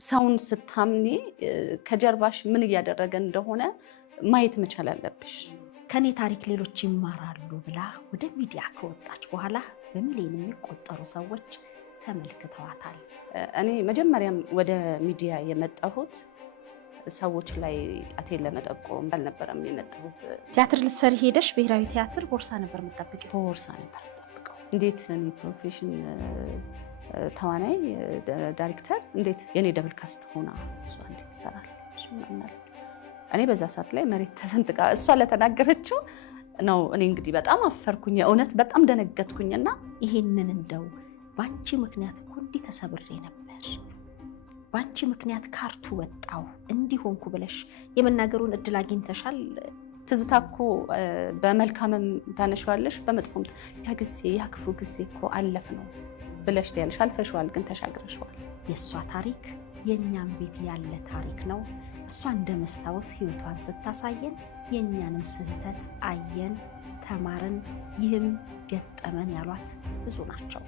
ሰውን ስታምኒ ከጀርባሽ ምን እያደረገ እንደሆነ ማየት መቻል አለብሽ። ከኔ ታሪክ ሌሎች ይማራሉ ብላ ወደ ሚዲያ ከወጣች በኋላ በሚሊዮን የሚቆጠሩ ሰዎች ተመልክተዋታል። እኔ መጀመሪያም ወደ ሚዲያ የመጣሁት ሰዎች ላይ ጣቴን ለመጠቆም አልነበረም የመጣሁት። ቲያትር ልትሰሪ ሄደሽ ብሔራዊ ቲያትር ቦርሳ ነበር የምትጠብቂው? ቦርሳ ነበር የምጠብቀው። እንዴት እኔ ፕሮፌሽን ተዋናይ ዳይሬክተር እንዴት የኔ ደብል ካስት ሆና እሷ እንዴት ትሰራለች? እኔ በዛ ሰዓት ላይ መሬት ተሰንጥቃ እሷ ለተናገረችው ነው። እኔ እንግዲህ በጣም አፈርኩኝ፣ የእውነት በጣም ደነገጥኩኝና ይሄንን እንደው ባንቺ ምክንያት እኮ እንዲህ ተሰብሬ ነበር፣ ባንቺ ምክንያት ካርቱ ወጣው እንዲሆንኩ ብለሽ የመናገሩን እድል አግኝተሻል? ትዝታ እኮ በመልካምም ታነሻዋለሽ፣ በመጥፎም ያ ጊዜ ያ ክፉ ጊዜ እኮ አለፍ ነው ብለሽ ትያለሽ። አልፈሽዋል፣ ግን ተሻግረሽዋል። የእሷ ታሪክ የእኛም ቤት ያለ ታሪክ ነው። እሷ እንደ መስታወት ህይወቷን ስታሳየን የእኛንም ስህተት አየን፣ ተማርን፣ ይህም ገጠመን ያሏት ብዙ ናቸው።